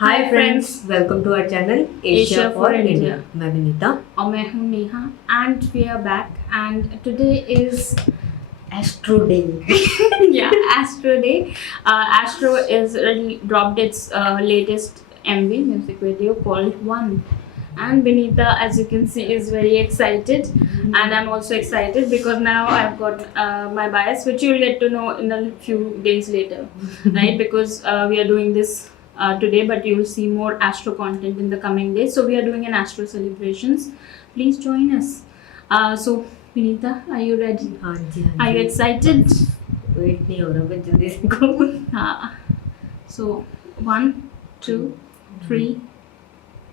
Hi friends, welcome to our channel Asia for India. मैं विनीता और मैं हूँ Neha and we are back and today is Astro Day. Astro Day. Astro is dropped its latest MV music video called One. And Vinita, as you can see, is very excited, and I'm also excited because now I've got my bias, which you'll get to know in a few days later, right? Because we are doing this today, but you'll see more Astro content in the coming days. So we are doing an Astro celebrations. Please join us. So Vinita, are you ready? हाँ जी, Are you excited? Wait नहीं हो रहा, बस जल्दी से करो। So 1, 2, 3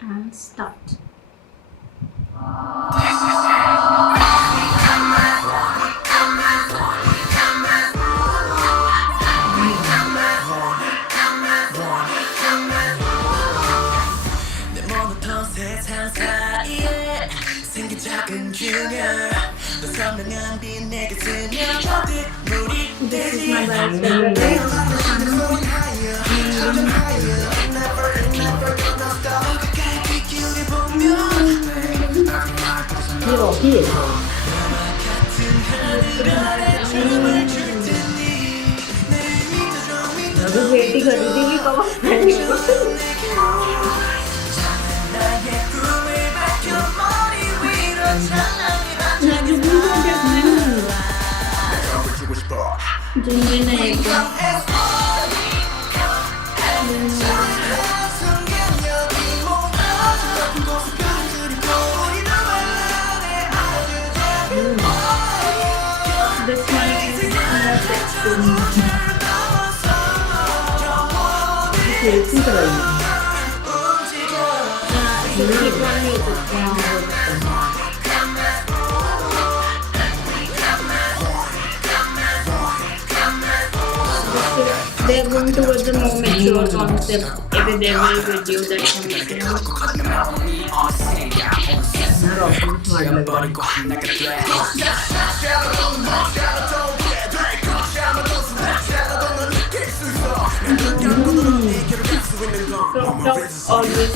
and start. 내 몸부터 세상 사이에 생긴 작은 균열 너 선명한 빛 내게 스며 어디 물이 This is 되지 my bias favorite. 가까이 빗기울여 보면 ये Rocky है। मैं भी वेट ही कर रही थी कि कब 나의 꿈을 밝혀 머리 위로 찬란히 Jinjin है This one is more sexy. Selfie कराई। Keep on music. They are going towards the more mature concept every devil video that I'm making. मैं रॉकी में स्मार्ट लग रहा है। Crop top always.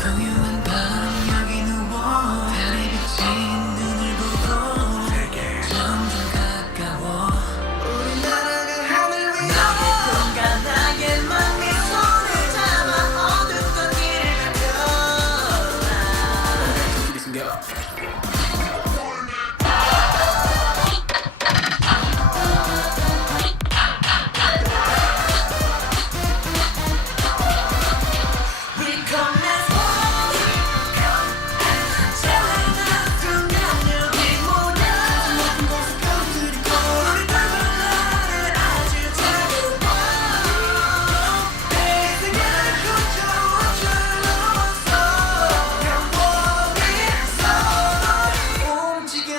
고요한 밤 여기 누워 달에 비친 눈을 보고 점점 가까워 우리 날아가 하늘 위로 나의 공간 나에만 네 손을 잡아 어둡던 길을 가펴라 길이 생겨 We come as one 찬란한 순간 여기 모여 높은 곳에 꺼뜨리고 우리 불발나를 아주 작은 내 생각을 훔쳐 넘어서 영원히 서로 움직여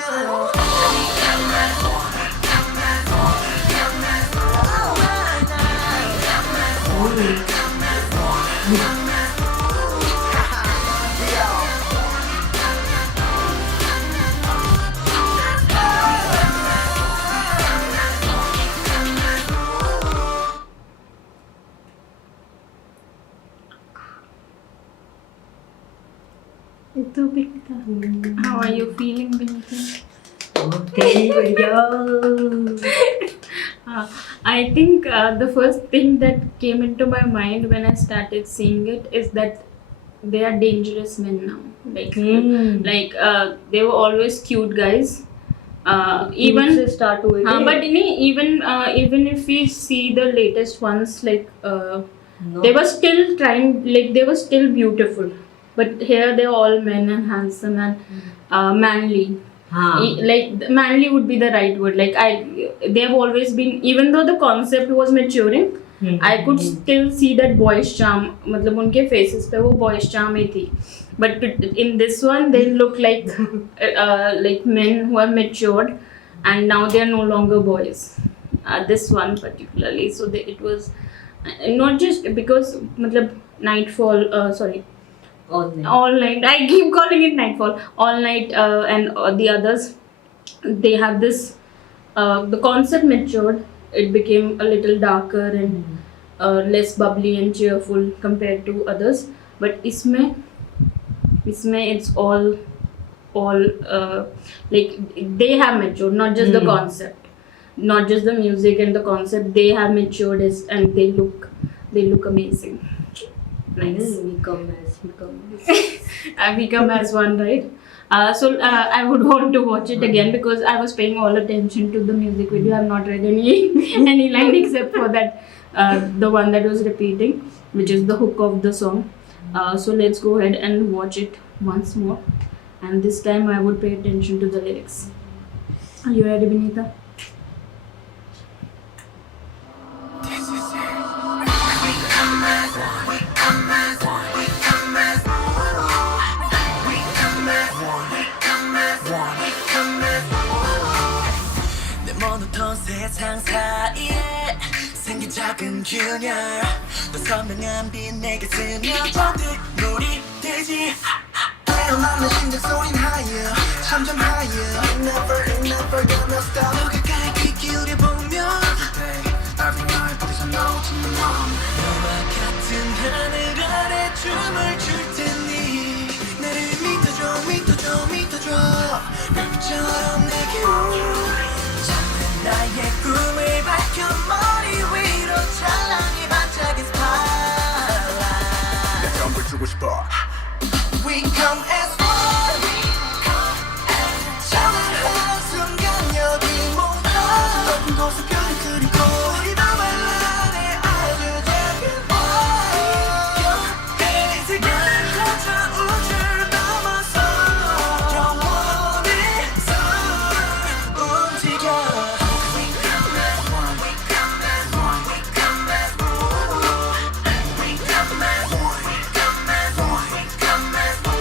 Itu Vinita. How are you feeling, Vinita? Okay बढ़िया। I think the first thing that came into my mind when I started seeing it is that they are dangerous men now. They were always cute guys. Even से start हुए थे। but even if we see the latest ones, No. they were still trying, they were still beautiful. But here they're all men and handsome and manly. Like manly would be the right word. They've always been, even though the concept was maturing, I could still see that boyish charm. मतलब उनके faces पे वो boyish charm ही थी. But in this one, they look like men who are matured, and now they are no longer boys. This one particularly, so it was not just because मतलब Nightfall. Sorry. All Night. I keep calling it Nightfall. All Night and the others, they have this. The concept matured. It became a little darker and less bubbly and cheerful compared to others. But isme it's all like they have matured. Not just the concept, not just the music and the concept. They have matured and they look amazing. Nice. We come as one, right? So I would want to watch it again because I was paying all attention to the music video. I have not read any line except for that the one that was repeating, which is the hook of the song. So let's go ahead and watch it once more, and this time I would pay attention to the lyrics. Are you ready, Vinita? 내 모노톤 세상 사이에 생긴 작은 균열 더 선명한 빛 내게 스며져 눈물이 되지 깨어나는 심장 소린 higher 점점 higher Never gonna stop 더 가까이 귀 기울여보면 Every night 부딪혀 놓지 마 너와 같은 하늘 아래 춤을 출 테니 나를 믿어줘 별빛처럼 내게 잠든 나의 꿈을 밝혀 머리 위로 찬란히 반짝인 spotlight 내 전부를 주고 싶어 We come as one 찬란한 순간 여기 모여 높은 곳에 별을 그리고 우리 더 발랄해 아주 작은 boy 이 세계를 펼쳐 우주를 넘어서 영원히 서로 움직여 We come as one We come as one We come as one We come as one We come as one We come as one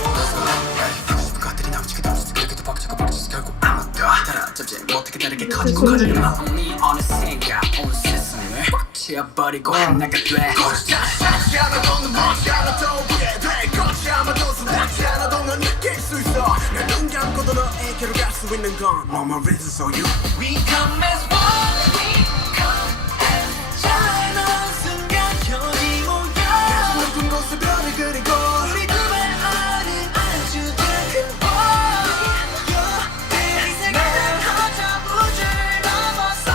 하고 싶은 것들이 넘치게 넘치지 그렇게도 벅차고 버려져서 결국 아무것도 따라잡지 못하게 다르게 커지고 커지는 마음이 어느샌가 온 세상을 꽉 채워버리고 하나가 돼 걷지 않아도 넌 멈지 않아도 보게 돼 걷지 않아도 손닿지 않아도 넌 느낄 수 있어 내 눈 감고도 너에게로 갈 수 있는 건 No more reasons for you We come as one We come as 찬란한 순간 여기 모여 높은 곳에 별을 그리고 우리 두 발 아래 아주 작은 boy 이 세계를 펼쳐 우주를 넘어서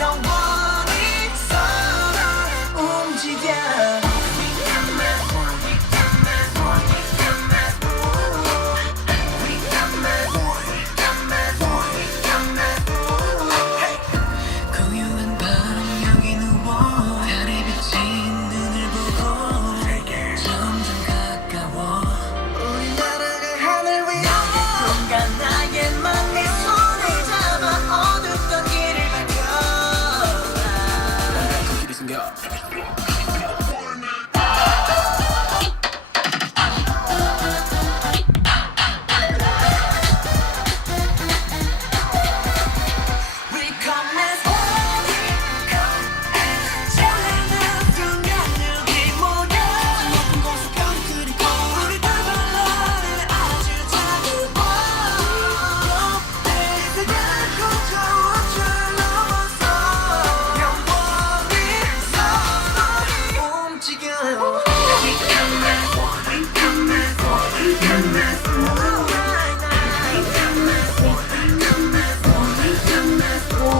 영원히 서로 움직여 We come as one We come as one We come as one We come as one We come as one We come as one 고요한 밤 여기 누워 달에 비친 눈을 보고 점점 가까워 우리 날아갈 하늘 위로 누군가 나에만 네 손을 잡아 어둡던 길을 밝혀 그 길이 생겨 We come as one We come as 찬란한 순간 여기 모여 높은 곳에 별을 그리고 우리 두 발 아래 아주 작은 boy 이 세계를 펼쳐 우주를 넘어서 영원히 서로 움직여 We come as one We come as one We come as one We come as one We come as one We come as one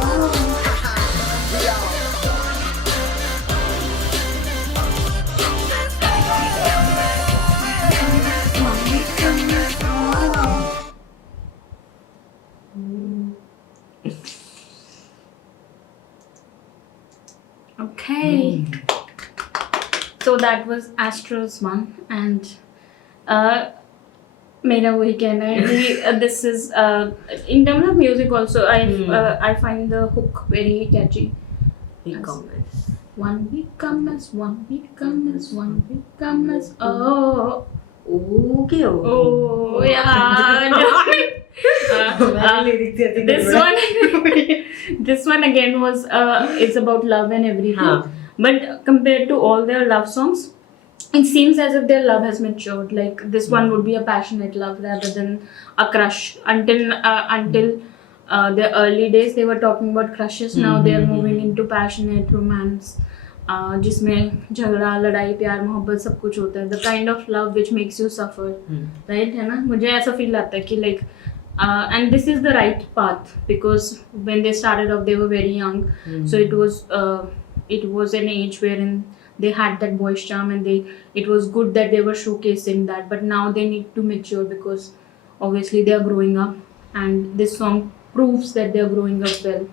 Okay. So that was Astro's one, and Mera wahi kehna hai. This is in terms of music also. I find the hook very catchy. We come as one week come as, one week come as, one week come as. Oh, Okay. oh, yeah. This one, this one again was it's about love and everything. हाँ. But compared to all their love songs, it seems as if their love has matured. Like this one would be a passionate love rather than a crush. Until the early days, they were talking about crushes. Now they are moving into passionate romance. जिसमें झगड़ा लड़ाई प्यार मोहब्बत सब कुछ होता है. The kind of love which makes you suffer, right? है ना? मुझे ऐसा feel आता है कि like and this is the right path because when they started off they were very young, so it was an age wherein they had that boyish charm and it was good that they were showcasing that, but now they need to mature because obviously they are growing up and this song proves that they are growing up well.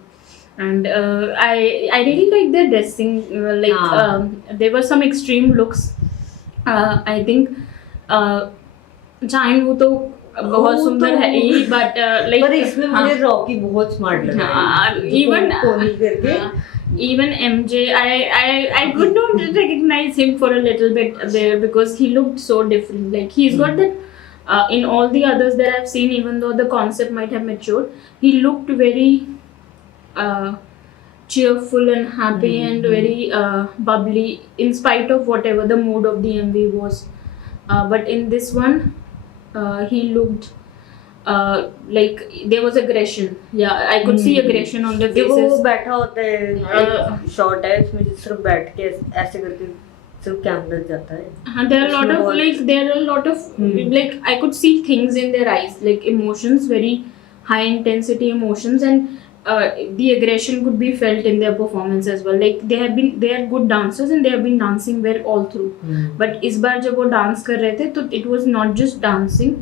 And I really like their dressing, there were some extreme looks. I think चाइन वो तो बहुत सुंदर है ही, but like पर इसमें मुझे Rocky बहुत smart लगा. even पोनी करके. even MJ, I could not recognize him for a little bit there because he looked so different. Like he's got that in all the others that I've seen, even though the concept might have matured, he looked very cheerful and happy and very bubbly in spite of whatever the mood of the MV was. But in this one, he looked like there was aggression. Yeah, I could see aggression on their जब वो faces. बैठा होता है, shot है इसमें सिर्फ बैठ के ऐसे करके सिर्फ कैमरा जाता है. There are a lot of like I could see things in their eyes, like emotions, very high intensity emotions, and the aggression could be felt in their performance as well. Like they are good dancers and they have been dancing well all through. But इस बार जब वो dance कर रहे थे तो it was not just dancing,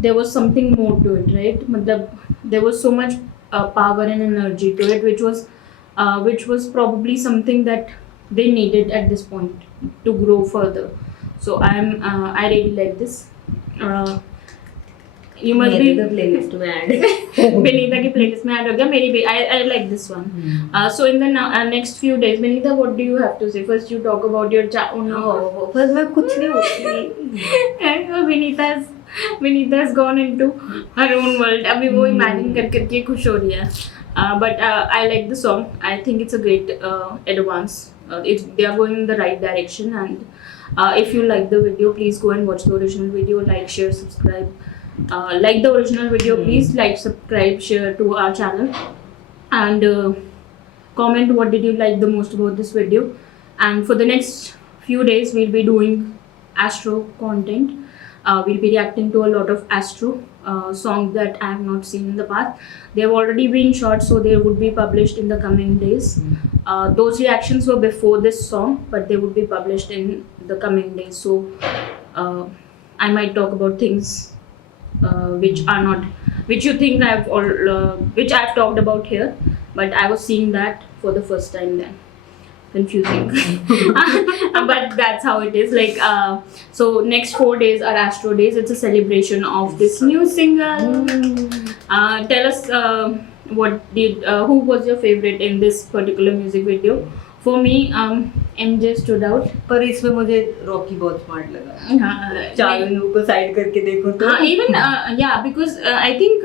there was something more to it, right? मतलब there was so much power and energy to it, which was probably something that they needed at this point to grow further. So I really like this. You must be playlist में add. Benita की playlist में add हो गया. मेरी भी I like this one. So in the next few days, Benita, what do you have to say? First, you talk about your बस मैं कुछ नहीं होती. Benita has gone into her own world. अभी वो imagine करके खुश हो रही है. But I like the song. I think it's a great advance. They are going in the right direction. And if you like the video, please go and watch the original video. Like, share, subscribe. Like the original video, please like, subscribe, share to our channel, and comment what did you like the most about this video. And for the next few days, we'll be doing Astro content. We'll be reacting to a lot of Astro songs that I have not seen in the past. They have already been shot, so they would be published in the coming days. Those reactions were before this song, but they would be published in the coming days. So I might talk about things which you think which I've talked about here, but I was seeing that for the first time then. Confusing. But that's how it is. Like so next 4 days are Astro days. It's a celebration of this new single. Tell us who was your favorite in this particular music video? For me, MJ stood out. पर इसमें मुझे Rocky बहुत smart लगा. चालू को side करके देखो तो. Even because I think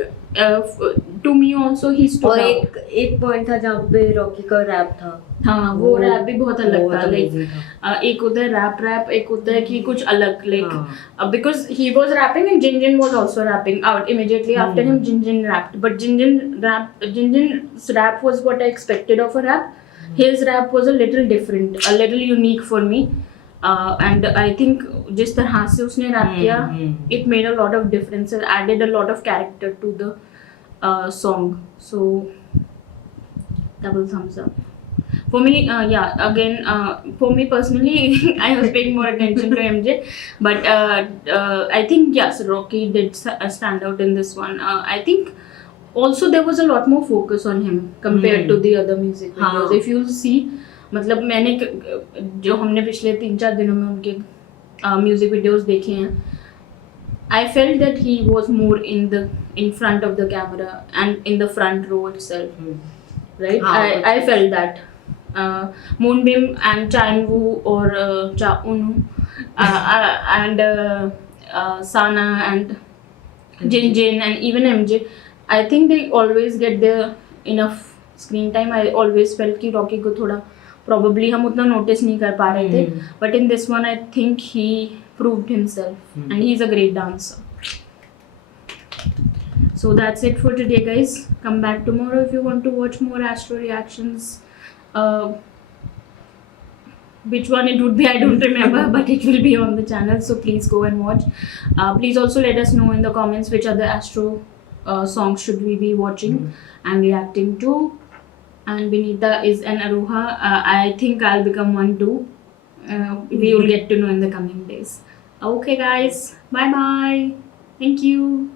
to me also he stood और out. एक पॉइंट था जहाँ पे रॉकी का रैप था. हाँ, वो रैप भी बहुत अलग था. amazing Like एक होता है रैप, एक होता है कि कुछ अलग. Like because he was rapping and Jinjin was also rapping out immediately after him. Jinjin rapped, but Jinjin's rap was what I expected of a rap. His rap was a little different, a little unique for me, and I think जिस तरह से उसने rap किया, it made a lot of difference, it added a lot of character to the song. So double thumbs up. For me, again, for me personally, I was paying more attention to MJ, but I think yes, Rocky did stand out in this one. I think also there was a lot more focus on him compared to the other music videos. If you see, मतलब मैंने जो हमने पिछले 3-4 दिनों में उनके music videos देखे हैं, I felt that he was more in front of the camera and in the front row itself, right? I felt that. Moonbim and Chanwoo or Cha Unu and Sana and Jin Jin and even MJ, I think they always get their enough screen time. I always felt कि Rocky को थोड़ा probably हम उतना notice नहीं कर पा रहे थे, but in this one I think he proved himself and he's a great dancer. So that's it for today, guys. Come back tomorrow if you want to watch more Astro reactions. Which one it would be, I don't remember, but it will be on the channel, so please go and watch. Please also let us know in the comments which other Astro songs should we be watching and reacting to. And Vinita is an Aruha. I think I'll become one too. We will get to know in the coming days. Okay, guys. Bye bye. Thank you.